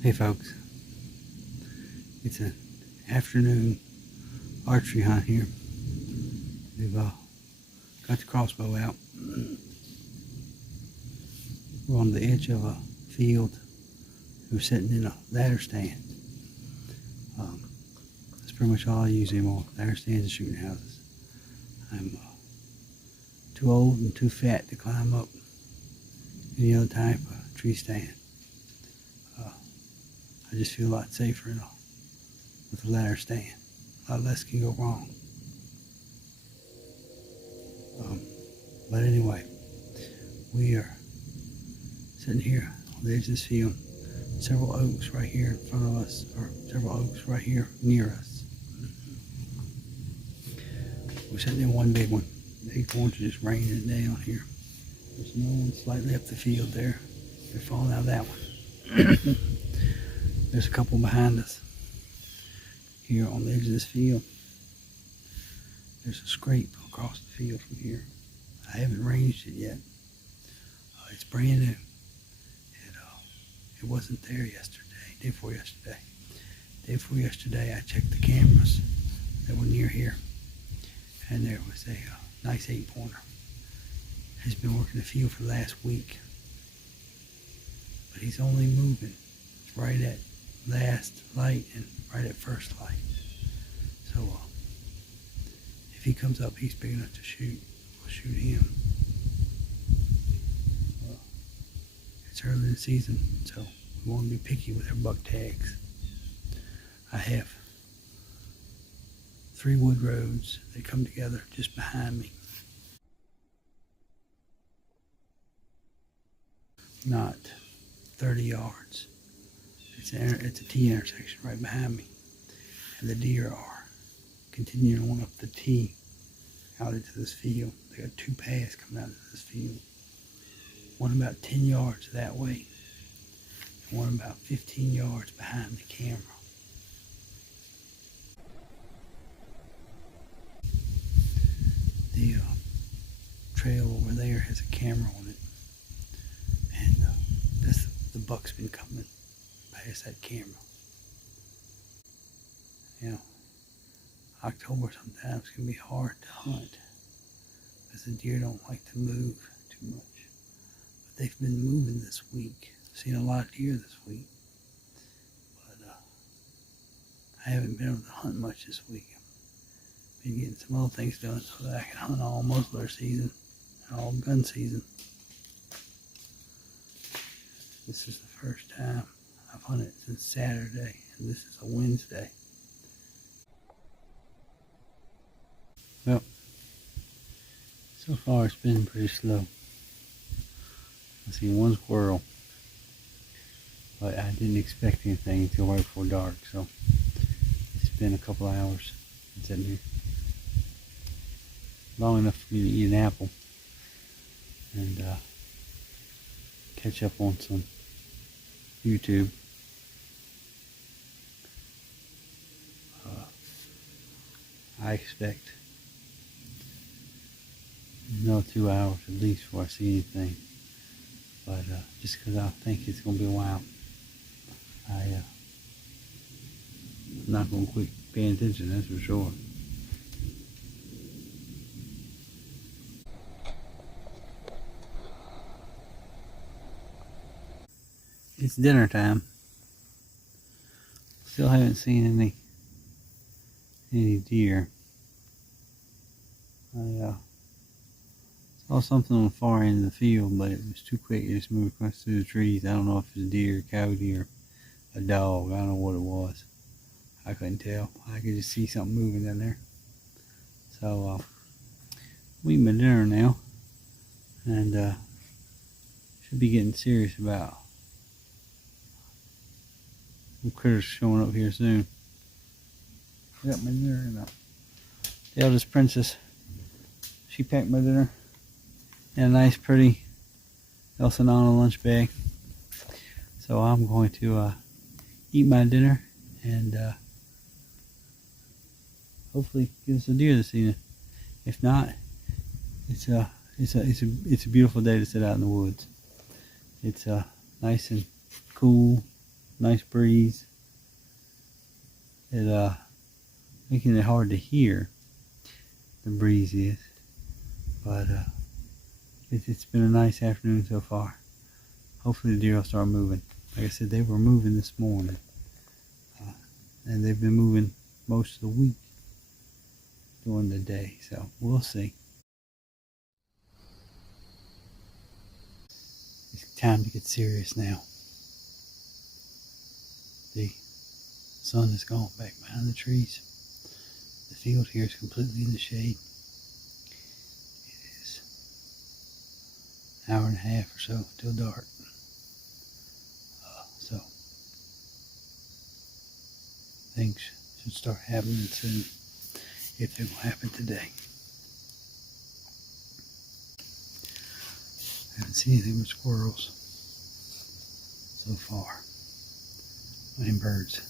Hey folks, it's an afternoon archery hunt here. We've got the crossbow out. We're on the edge of a field. We're sitting in a ladder stand. That's pretty much all I use anymore, ladder stands and shooting houses. I'm too old and too fat to climb up any other type of tree stand. I just feel a lot safer with a ladder stand. A lot less can go wrong. But anyway, we are sitting here on the edge of this field. Several oaks right here in front of us, or several oaks right here near us. We're sitting in one big one. The acorns are just raining down here. There's another one slightly up the field there. They're falling out of that one. There's a couple behind us. Here on the edge of this field, there's a scrape across the field from here. I haven't ranged it yet. It's brand new. It wasn't there yesterday, day before yesterday. Day before yesterday, I checked the cameras that were near here, and there was a nice 8-pointer. He's been working the field for the last week, but he's only moving right at last light and right at first light. So if he comes up, he's big enough to shoot. We'll shoot him. It's early in the season, so we want to be picky with our buck tags. I have 3 wood roads that come together just behind me. Not 30 yards. It's a T intersection right behind me. And the deer are continuing on up the T out into this field. They got 2 paths coming out of this field. One about 10 yards that way, and one about 15 yards behind the camera. The trail over there has a camera on it, and the buck's been coming past that camera. You know, October sometimes can be hard to hunt because the deer don't like to move too much. But they've been moving this week. I've seen a lot of deer this week, but I haven't been able to hunt much this week. I've been getting some other things done so that I can hunt all muzzler season and all gun season. This is the first time I've hunted since Saturday, and this is a Wednesday. Well, so far it's been pretty slow. I see one squirrel, but I didn't expect anything until right before dark, so it's been a couple hours sitting here. Long enough for me to eat an apple and catch up on some YouTube. I expect another 2 hours at least before I see anything. But just because I think it's going to be a while, I'm not going to quit paying attention, that's for sure. It's dinner time. Still haven't seen any deer. I saw something on the far end of the field, but it was too quick. It just moved across through the trees. I don't know if it was a deer, a coyote, or a dog. I don't know what it was. I couldn't tell. I could just see something moving down there. So I'm eating my dinner now, and should be getting serious about some critters showing up here soon. I got my dinner in the eldest princess. She packed my dinner in a nice, pretty Elsinana lunch bag. So I'm going to eat my dinner and hopefully get us a deer this evening. If not, it's a beautiful day to sit out in the woods. It's nice and cool, Nice breeze. It making it hard to hear, the breeze is, but it's been a nice afternoon so far. Hopefully the deer will start moving. Like I said, they were moving this morning, and they've been moving most of the week during the day, so we'll see. It's time to get serious now. The sun has gone back behind the trees. The field here is completely in the shade. It is an hour and a half or so till dark. So things should start happening soon, if they will happen today. I haven't seen anything but squirrels so far, and birds.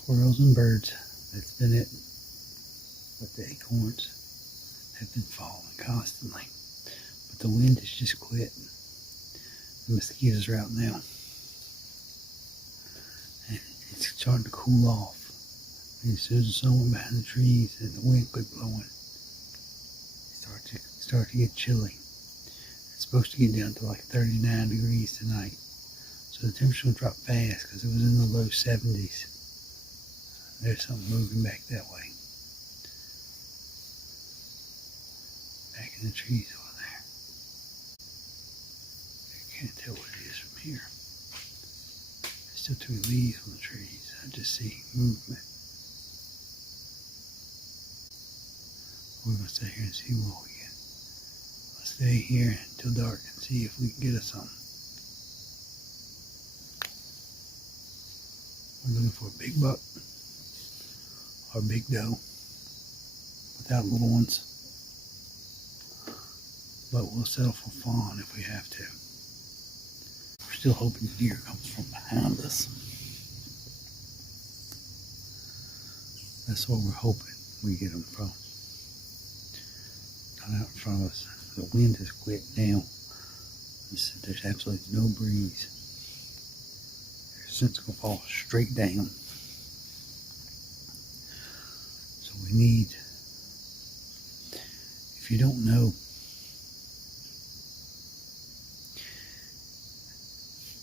Squirrels and birds, that's been it. But the acorns have been falling constantly. But the wind has just quit. The mosquitoes are out now. And it's starting to cool off. And as soon as the sun went behind the trees and the wind quit blowing, it start to get chilly. It's supposed to get down to like 39 degrees tonight. So the temperature will drop fast because it was in the low 70s. There's something moving back that way. Back in the trees over there. I can't tell what it is from here. There's still 2 leaves on the trees. I just see movement. We're going to stay here and see what we get. Let's stay here until dark and see if we can get us something. We're looking for a big buck or a big doe without little ones. But we'll settle for fawn if we have to. We're still hoping the deer comes from behind us. That's what we're hoping we get them from. Not out in front of us. The wind has quit now. There's absolutely no breeze. Their scent's going to fall straight down. So we need, if you don't know,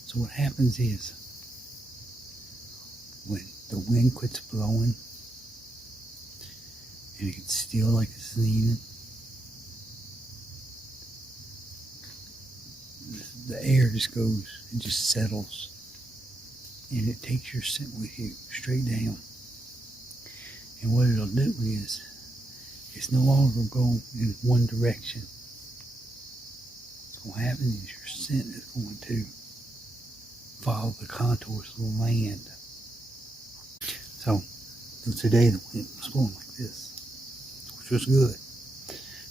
so what happens is, when the wind quits blowing, and it gets still like it's leaning, the air just goes, it just settles, and it takes your scent with you straight down. And what it'll do is, it's no longer going in one direction. What's going to happen is your scent is going to follow the contours of the land. So today the wind was blowing like this, which was good,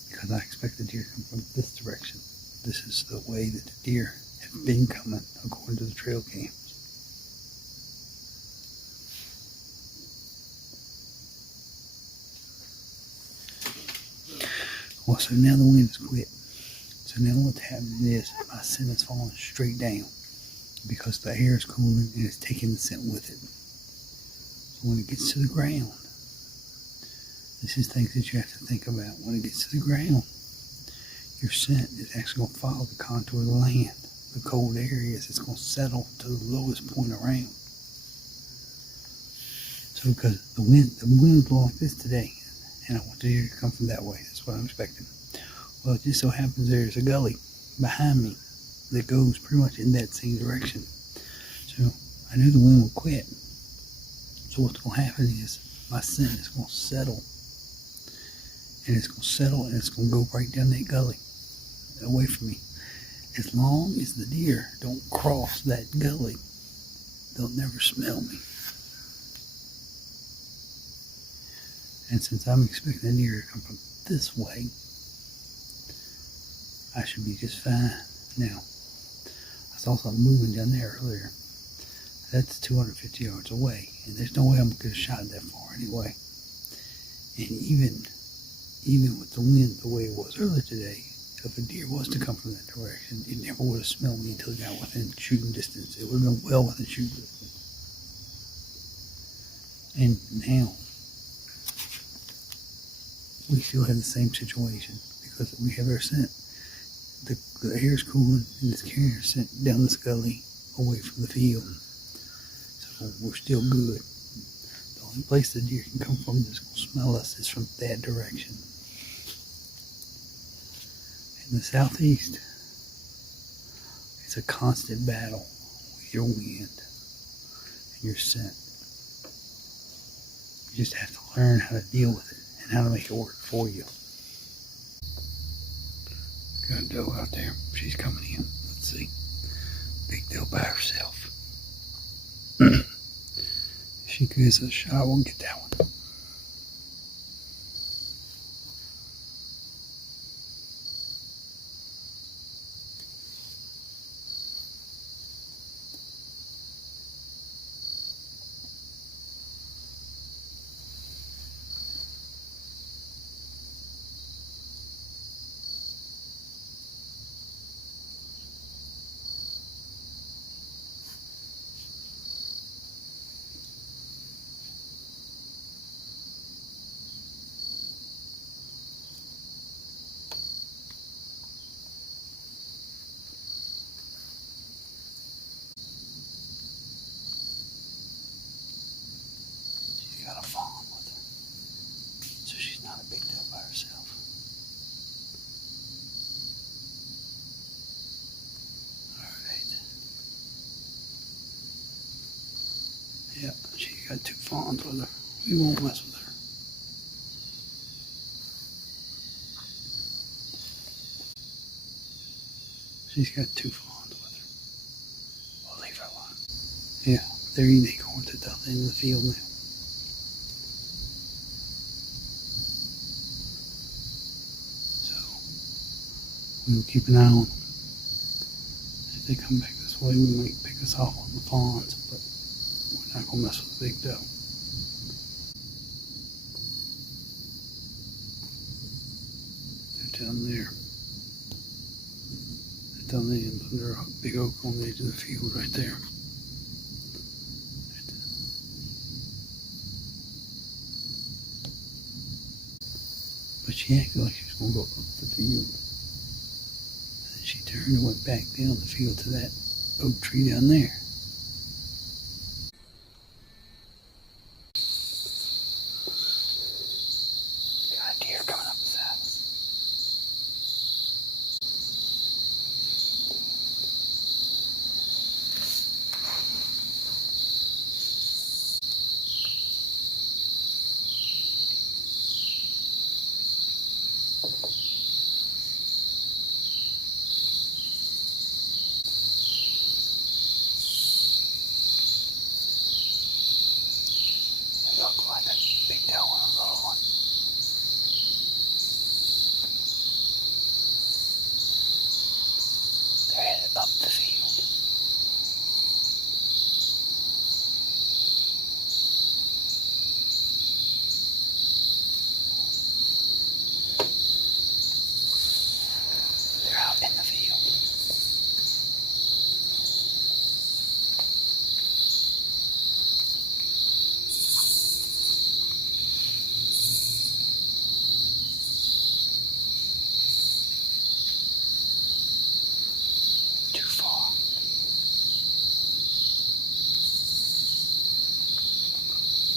because I expect the deer to come from this direction. This is the way that the deer have been coming according to the trail cams. Well, so now the wind has quit. So now what's happening is my scent is falling straight down because the air is cooling and it's taking the scent with it. So when it gets to the ground, this is things that you have to think about. When it gets to the ground, your scent is actually going to follow the contour of the land. The cold areas, it's going to settle to the lowest point around. So because the wind was blowing like this today, and I want the deer to come from that way. That's what I'm expecting. Well, it just so happens there's a gully behind me that goes pretty much in that same direction. So I knew the wind would quit. So what's going to happen is my scent is going to settle. And it's going to settle and it's going to go right down that gully away from me. As long as the deer don't cross that gully, they'll never smell me. And since I'm expecting the deer to come from this way, I should be just fine. Now, I saw something moving down there earlier. That's 250 yards away, and there's no way I'm going to get a shot that far anyway. And even with the wind the way it was earlier today, if a deer was to come from that direction, it never would have smelled me until it got within shooting distance. It would have been well within shooting distance. And now we still have the same situation because we have our scent. The air is cooling and it's carrying our scent down this gully away from the field. So we're still good. The only place the deer can come from that's going to smell us is from that direction. In the southeast, it's a constant battle with your wind and your scent. You just have to learn how to deal with it and how to make it work for you. Got a doe out there. She's coming in. Let's see. Big doe by herself. If she gives us a shot, we'll get that one. Got a fawn with her, so she's not a big doe by herself. Alright. Yep, she's got 2 fawns with her. We won't mess with her. She's got 2 fawns with her. We'll leave her alone. Yeah, they're eating acorns at the other end of the field now. We will keep an eye on them. If they come back this way, we might pick us off on the fawns, but we're not going to mess with the big doe. They're down there. They're down the end under a big oak on the edge of the field right there. But she acted like she was going to go up the field. She turned and went back down the field to that oak tree down there. Got a deer coming up beside us. Look like a big doe and a little one. They're headed up the field. They're out in the field.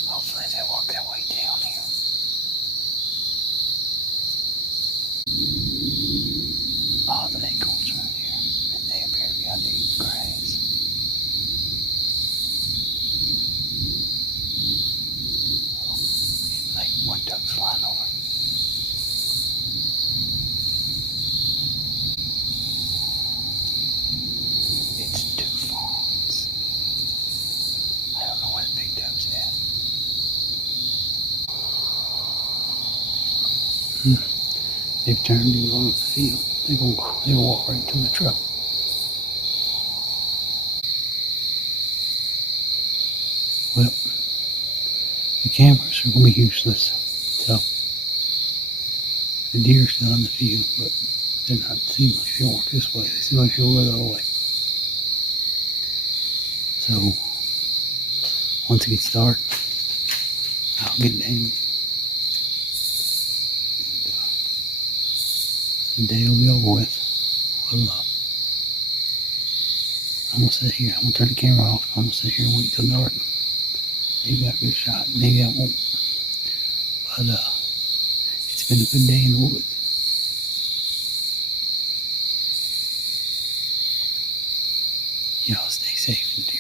Hopefully they walk their way down here. Oh, the acorns are in here, and they appear to be under eating grass. Oh, getting late. One duck's flying over. It's 2 fawns. I don't know where the big doe's at. They've turned to go up the field. They'll walk right to the truck. Well, the cameras are going to be useless. So, the deer are still in the field, but they're not seem like they'll walk this way. They seem like they'll go the other way. So, once it gets dark, I'll get down. The day will be over with. What luck. I'm gonna sit here. I'm gonna turn the camera off. I'm gonna sit here and wait till dark. Maybe I'll get a shot. Maybe I won't. But it's been a good day in the woods. Y'all stay safe.